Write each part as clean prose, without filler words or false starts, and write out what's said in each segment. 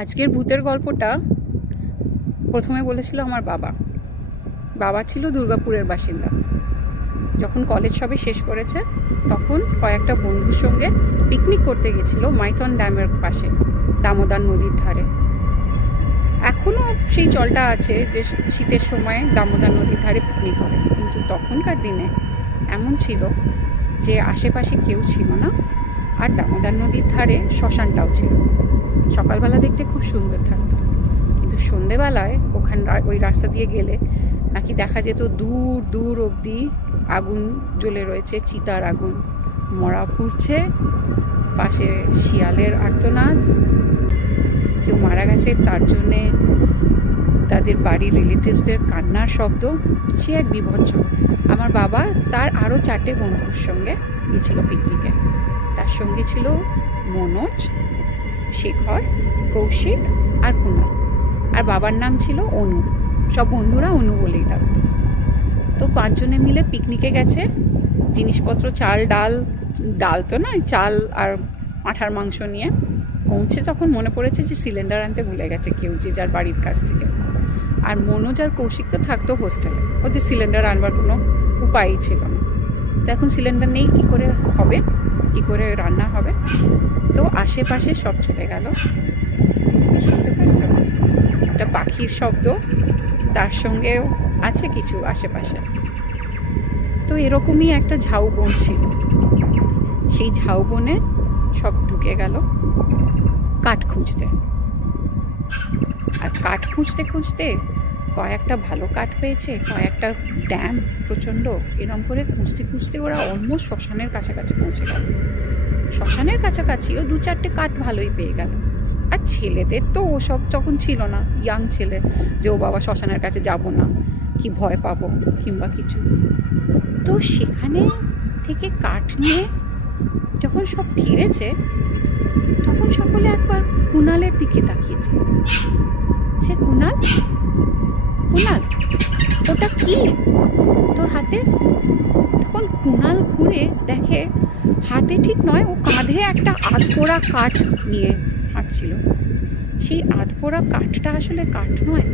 আজকের ভূতের গল্পটা প্রথমে বলেছিল আমার বাবা। বাবা ছিল দুর্গাপুরের বাসিন্দা। যখন কলেজ সবে শেষ করেছে তখন কয়েকটা বন্ধুর সঙ্গে পিকনিক করতে গেছিল মাইথন ড্যামের পাশে, দামোদর নদীর ধারে। এখনও সেই চলটা আছে যে শীতের সময় দামোদর নদীর ধারে পিকনিক হবে, কিন্তু তখনকার দিনে এমন ছিল যে আশেপাশে কেউ ছিল না, আর দামোদর নদীর ধারে শ্মশানটাও ছিল। সকালবেলা দেখতে খুব সুন্দর থাকতো, কিন্তু সন্ধেবেলায় ওই রাস্তা দিয়ে গেলে নাকি দেখা যেত দূর দূর অবধি আগুন জ্বলে রয়েছে, চিতার আগুন, মরা পুড়ছে, পাশে শিয়ালের আর্তনাদ, কেউ মারা গেছে তার জন্যে তাদের বাড়ির রিলেটিভসদের কান্নার শব্দ। সে এক বিভৎস। আমার বাবা তার আরও 4টে বন্ধুর সঙ্গে গেছিল পিকনিকে। তার সঙ্গে ছিল মনোজ, শেখর, কৌশিক আর কুণাল, আর বাবার নাম ছিল অনু। সব বন্ধুরা অনু বলেই ডাকতো। তো 5 জনে মিলে পিকনিকে গেছে। জিনিসপত্র চাল ডাল তো নয়, চাল আর পাঁঠার মাংস নিয়ে পৌঁছে তখন মনে পড়েছে যে সিলিন্ডার আনতে ভুলে গেছে কেউ, যে যার বাড়ির কাছ থেকে। আর মনোজ আর কৌশিক তো থাকতো হোস্টেলে, ওদের সিলিন্ডার আনবার কোনো উপায়ই ছিল না। তো এখন সিলিন্ডার নেই, কী করে হবে, কী করে রান্না হবে? তো আশেপাশে সব চলে গেল। শুনতে পাচ্ছ একটা পাখির শব্দ, তার সঙ্গেও আছে কিছু আশেপাশে। তো এরকমই একটা ঝাউবন ছিল। সেই ঝাউবনে সব ঢুকে গেল কাঠ খুঁজতে। আর কাঠ খুঁজতে খুঁজতে কয়েকটা ভালো কাঠ পেয়েছে, কয়েকটা ড্যাম প্রচণ্ড, এরম করে খুঁজতে খুঁজতে ওরা অলমোস্ট শ্মশানের কাছাকাছি পৌঁছে গেল। শ্মশানের কাছাকাছিও 2-4টে কাঠ ভালোই পেয়ে গেল। আর ছেলেদের তো ওসব তখন ছিল না, ইয়াং ছেলে, যে ও বাবা শ্মশানের কাছে যাব না, কি ভয় পাবো কিংবা কিছু। তো সেখানে থেকে কাঠ নিয়ে যখন সব ফিরেছে তখন সকলে একবার কুণালের দিকে তাকিয়েছে, যে কুণাল ওটা কি তোর হাতে? তখন কুণাল ঘুরে দেখে হাতে ঠিক নয়, ও কাঁধে একটা আধপোড়া কাঠ নিয়ে হাঁটছিল। সেই আধপোড়া কাঠটা আসলে কাঠ নয়,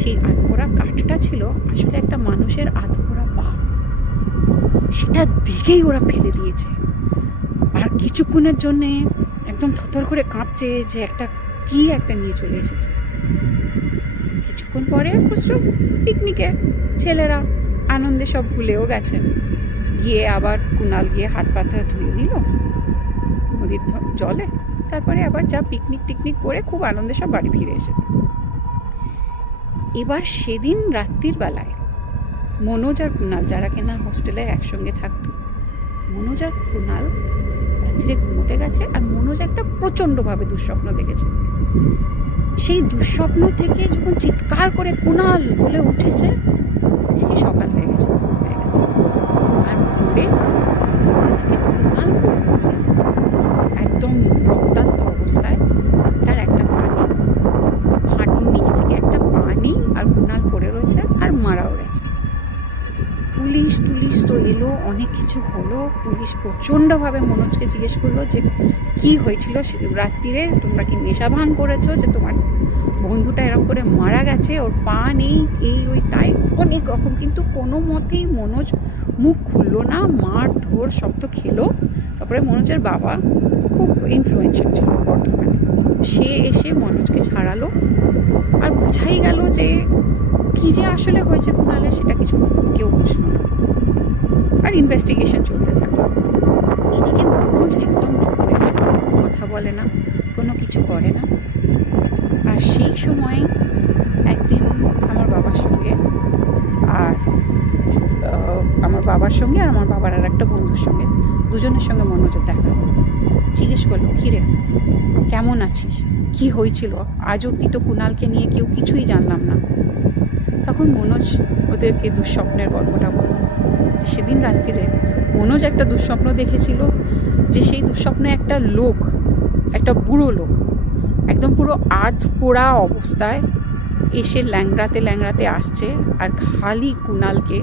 সেই আধপোড়া কাঠটা ছিল আসলে একটা মানুষের আধপোড়া পা। সেটা দেখেই ওরা ফেলে দিয়েছে। আর কিছুক্ষণের জন্যে একদম থরথর করে কাঁপছে যে কি একটা নিয়ে চলে এসেছে। কিছুক্ষণ পরে বুঝলো পিকনিকে ছেলেরা আনন্দে সব ভুলেও গেছে। গিয়ে আবার কুণাল গিয়ে হাত পাতা ধুয়ে নিল নদীর জলে, তারপরে আবার যা পিকনিক করে খুব আনন্দে সব বাড়ি ফিরে এসেছে। এবার সেদিন রাত্রির বেলায় মনোজ আর কুণাল, যারা কিনা হোস্টেলে একসঙ্গে থাকতো, মনোজ আর কুণাল রাত্রিরে ঘুমোতে গেছে। আর মনোজ একটা প্রচণ্ডভাবে দুঃস্বপ্ন দেখেছে। সেই দুঃস্বপ্ন থেকে যখন চিৎকার করে কুণাল বলে উঠেছে, দেখে সকাল হয়ে গেছে, ভোর হয়ে গেছে। আর ভোরে দেখে কুণাল পড়ে রয়েছে একদম রক্তাক্ত অবস্থায়। তার একটা পানি, হাঁটুর নিচ থেকে একটা পানি, আর কুণাল পড়ে রয়েছে আর মারাও গেছে। পুলিশ তো এলো, অনেক কিছু হলো। পুলিশ প্রচণ্ডভাবে মনোজকে জিজ্ঞেস করলো যে কি হয়েছিল রাত্রিরে, তোমরা কি নেশা ভাঙ করেছো যে তোমার বন্ধুটা এরকম করে মারা গেছে, ওর পা নেই, এই ওই তাই অনেক রকম। কিন্তু কোনো মতেই মনোজ মুখ খুললো না, মার ঢোর সব তো খেলো। তারপরে মনোজের বাবা খুব ইনফ্লুয়েন্সিয়াল ছিল বর্ধমানে, সে এসে মনোজকে ছাড়ালো। আর বোঝাই গেল যে কি যে আসলে হয়েছে কুণালের, সেটা কিছু কেউ বুঝল না। আর ইনভেস্টিগেশন চলতে থাকলো। এদিকে মনোজ একদম চুপ হয়ে গেল, কথা বলে না, কোনো কিছু করে না। আর সেই সময় একদিন আমার বাবার সঙ্গে আর আমার বাবার আর একটা বন্ধুর সঙ্গে, দুজনের সঙ্গে মনোজের দেখা হলো। জিজ্ঞেস করলো, কিরে কেমন আছিস, কি হয়েছিল? আজ অব্দি তো কুণালকে নিয়ে কেউ কিছুই জানলাম না। তখন মনোজ ওদেরকে দুঃস্বপ্নের গল্পটা বলল, যে সেদিন রাত্রিরে মনোজ একটা দুঃস্বপ্ন দেখেছিল, যে সেই দুঃস্বপ্নে একটা লোক, একটা বুড়ো লোক, একদম পুরো আধ পোড়া অবস্থায় এসে ল্যাংড়াতে আসছে, আর খালি কুণালকে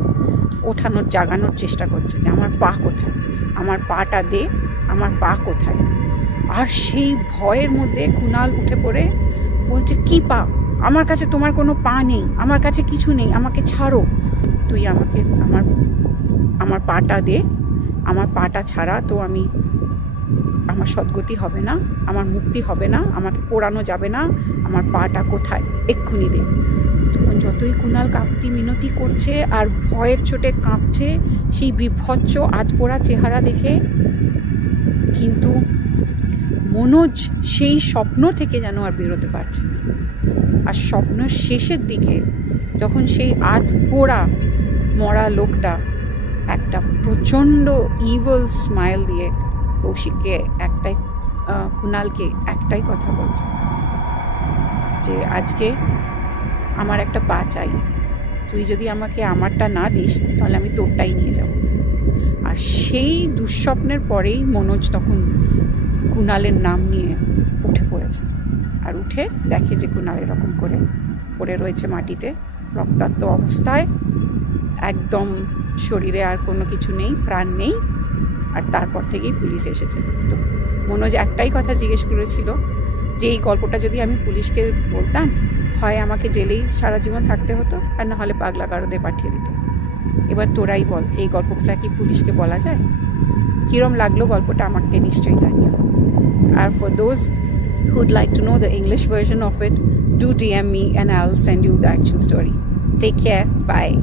জাগানোর চেষ্টা করছে যে আমার পা কোথায়, আমার পাটা দে, আমার পা কোথায়। আর সেই ভয়ের মধ্যে কুণাল উঠে পড়ে বলছে কি পা, আমার কাছে তোমার কোনো পা নেই, আমার কাছে কিছু নেই, আমাকে ছাড়ো, তুই আমাকে আমার পাটা দে, আমার পাটা ছাড়া তো আমার সদ্গতি হবে না, আমার মুক্তি হবে না, আমাকে পোড়ানো যাবে না, আমার পাটা কোথায়, এক্ষুনি দে। তখন যতই কুণাল কাকুতি মিনতি করছে আর ভয়ের চোটে কাঁপছে সেই বিভৎস আধপোড়া চেহারা দেখে, কিন্তু মনোজ সেই স্বপ্ন থেকে যেন আর বেরোতে পারছে না। আর স্বপ্নের শেষের দিকে যখন সেই আধপোড়া মরা লোকটা একটা প্রচণ্ড ইভিল স্মাইল দিয়ে কৌশিককে কুণালকে একটাই কথা বলছে যে আজকে আমার একটা পা চাই, তুই যদি আমাকে আমারটা না দিস তাহলে আমি তোরটাই নিয়ে যাব। আর সেই দুঃস্বপ্নের পরেই মনোজ তখন কুণালের নাম নিয়ে উঠে পড়েছে, আর উঠে দেখে যে কুণাল এরকম করে পড়ে রয়েছে মাটিতে রক্তাক্ত অবস্থায়, একদম শরীরে আর কোনো কিছু নেই, প্রাণ নেই। আর তারপর থেকেই পুলিশ এসেছে। তো মনোজ একটাই কথা জিজ্ঞেস করেছিল যে এই গল্পটা যদি আমি পুলিশকে বলতাম, হয় আমাকে জেলেই সারা জীবন থাকতে হতো, আর না হলে পাগলা গারদে পাঠিয়ে দিত। এবার তোরাই বল, এই গল্পটা কি পুলিশকে বলা যায়? কীরম লাগলো গল্পটা আমাকে নিশ্চয়ই জানিও। আর for those who'd like to know the English version of it, do DM me and I'll send you the actual story. Take care. Bye.